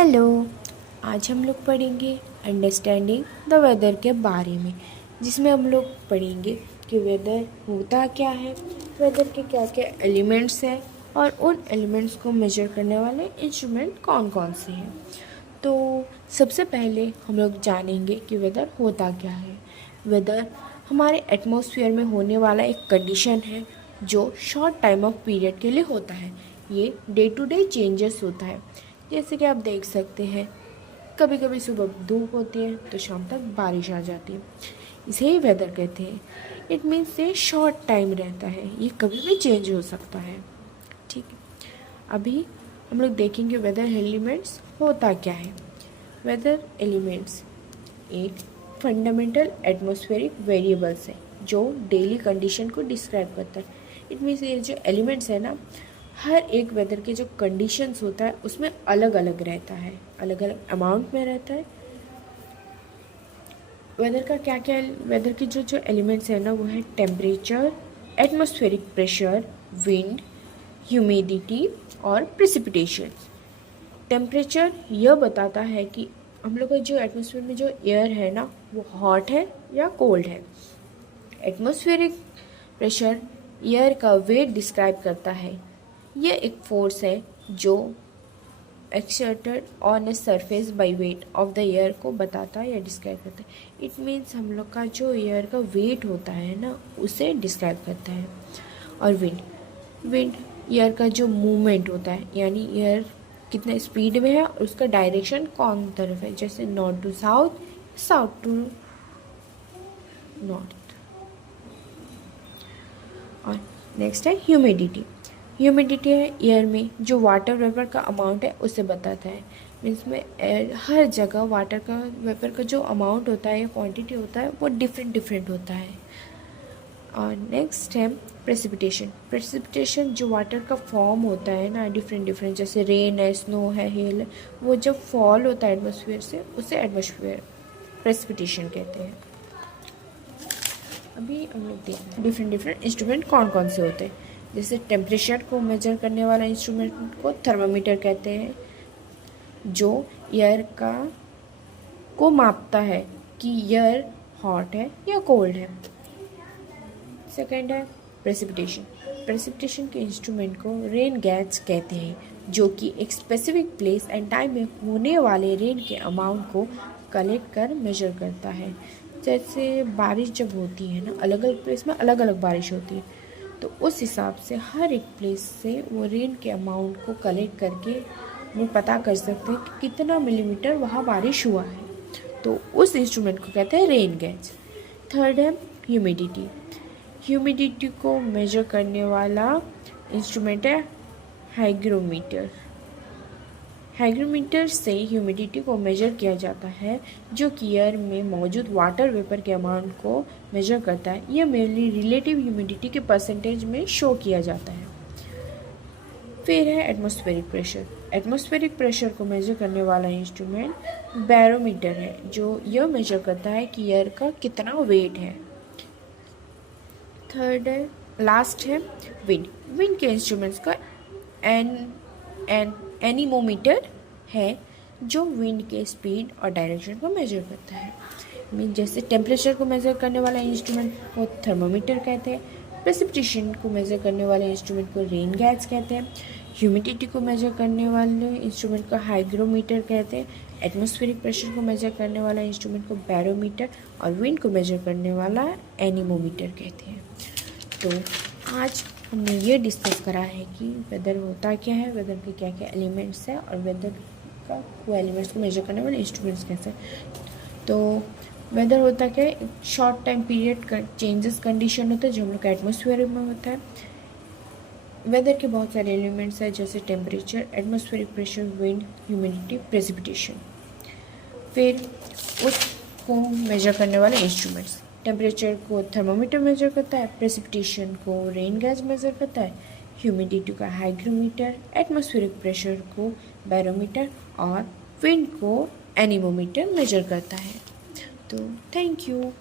Hello. आज हम लोग पढ़ेंगे अंडरस्टैंडिंग द वेदर के बारे में, जिसमें हम लोग पढ़ेंगे कि वेदर होता क्या है, वेदर के क्या क्या एलिमेंट्स हैं और उन एलिमेंट्स को मेजर करने वाले इंस्ट्रूमेंट कौन कौन से हैं। तो सबसे पहले हम लोग जानेंगे कि वेदर होता क्या है। वेदर हमारे एटमॉस्फेयर में होने वाला एक कंडीशन है जो शॉर्ट टाइम ऑफ पीरियड के लिए होता है। ये डे टू डे चेंजेस होता है। जैसे कि आप देख सकते हैं, कभी कभी सुबह धूप होती है तो शाम तक बारिश आ जाती है, इसे ही वेदर कहते हैं। इट मीन्स ये शॉर्ट टाइम रहता है, ये कभी भी चेंज हो सकता है। ठीक है, अभी हम लोग देखेंगे वेदर एलिमेंट्स होता क्या है। वेदर एलिमेंट्स एक फंडामेंटल एटमॉस्फेरिक वेरिएबल्स है जो डेली कंडीशन को डिस्क्राइब करता है। इट मीन्स ये जो एलिमेंट्स है ना, हर एक वेदर के जो कंडीशंस होता है उसमें अलग अलग रहता है, अलग अलग अमाउंट में रहता है। वेदर का क्या क्या, वेदर के जो जो एलिमेंट्स है ना वो है temperature, atmospheric pressure, wind, humidity और प्रेसिपिटेशन। टेम्परेचर यह बताता है कि हम लोग का जो एटमॉस्फेयर में जो एयर है ना वो हॉट है या कोल्ड है। एटमॉस्फेरिक प्रेशर एयर का वेट डिस्क्राइब करता है। यह एक फोर्स है जो exerted on a surface by weight of the air को बताता है या डिस्क्राइब करता है। इट मीन्स हम लोग का जो एयर का वेट होता है ना उसे डिस्क्राइब करता है। और विंड एयर का जो मूवमेंट होता है, यानी एयर कितने स्पीड में है और उसका डायरेक्शन कौन तरफ है, जैसे north to south, south to north. और नेक्स्ट है ह्यूमिडिटी। ह्यूमिडिटी है एयर में जो वाटर वेपर का अमाउंट है उसे बताता है। मीन्स में एयर हर जगह वाटर का वेपर का जो अमाउंट होता है या क्वांटिटी होता है वो डिफरेंट डिफरेंट होता है। और नेक्स्ट है प्रेसिपिटेशन। प्रेसिपिटेशन जो वाटर का फॉर्म होता है ना डिफरेंट डिफरेंट, जैसे रेन है, स्नो है, हेल है, वो जब फॉल होता है एटमॉस्फेयर से उसे एटमॉस्फेयर प्रेसिपिटेशन कहते हैं। अभी हम लोग देखते हैं डिफरेंट डिफरेंट इंस्ट्रूमेंट कौन कौन से होते हैं। जैसे टेम्परेचर को मेजर करने वाला इंस्ट्रूमेंट को थर्मामीटर कहते हैं, जो एयर का को मापता है कि एयर हॉट है या कोल्ड है। सेकेंड है प्रेसिपिटेशन। प्रेसिपिटेशन के इंस्ट्रूमेंट को रेन गैज कहते हैं, जो कि एक स्पेसिफिक प्लेस एंड टाइम में होने वाले रेन के अमाउंट को कलेक्ट कर मेजर करता है। जैसे बारिश जब होती है ना, अलग अलग प्लेस में अलग अलग बारिश होती है, तो उस हिसाब से हर एक प्लेस से वो रेन के अमाउंट को कलेक्ट करके वो पता कर सकते हैं कि कितना मिलीमीटर वहाँ बारिश हुआ है। तो उस इंस्ट्रूमेंट को कहते हैं रेन गैज। थर्ड है ह्यूमिडिटी। ह्यूमिडिटी को मेजर करने वाला इंस्ट्रूमेंट है हाइग्रोमीटर। हाइग्रोमीटर से ह्यूमिडिटी को मेजर किया जाता है, जो कि एयर में मौजूद वाटर वेपर के अमाउंट को मेजर करता है। यह मेनली रिलेटिव ह्यूमिडिटी के परसेंटेज में शो किया जाता है। फिर है एटमॉस्फेरिक प्रेशर। एटमॉस्फेरिक प्रेशर को मेजर करने वाला इंस्ट्रूमेंट बैरोमीटर है, जो यह मेजर करता है कि एयर का कितना वेट है। थर्ड है, लास्ट है विंड। विंड के इंस्ट्रूमेंट्स का एनीमोमीटर है, जो विंड के स्पीड और डायरेक्शन को मेजर करता है। मीन जैसे टेम्परेचर को मेजर करने वाला इंस्ट्रूमेंट को थर्मोमीटर कहते हैं, प्रेसिपिटेशन को मेजर करने वाले इंस्ट्रूमेंट को रेन गैज कहते हैं, ह्यूमिडिटी को मेजर करने वाले इंस्ट्रूमेंट को हाइग्रोमीटर कहते हैं, एटमॉस्फेरिक प्रेशर को मेजर करने वाला इंस्ट्रूमेंट को बैरोमीटर और विंड को मेजर करने वाला एनीमोमीटर कहते हैं। तो आज हमने ये डिस्कस करा है कि वेदर होता क्या है, वेदर के क्या क्या एलिमेंट्स हैं और वेदर का वो एलिमेंट्स को मेजर करने वाले इंस्ट्रूमेंट्स कैसे। तो वेदर होता क्या है, short time period changes condition होता है जो हम लोग का एटमॉस्फेयर में होता है। वेदर के बहुत सारे एलिमेंट्स हैं, जैसे temperature, atmospheric pressure, wind, humidity, precipitation. फिर उसको मेजर करने वाले इंस्ट्रूमेंट्स, टेम्परेचर को थर्मोमीटर मेजर करता है, प्रेसिपिटेशन को रेन गैज मेजर करता है, ह्यूमिडिटी का हाइग्रोमीटर, एटमॉस्फेरिक प्रेशर को बैरोमीटर और विंड को एनीमोमीटर मेजर करता है। तो थैंक यू।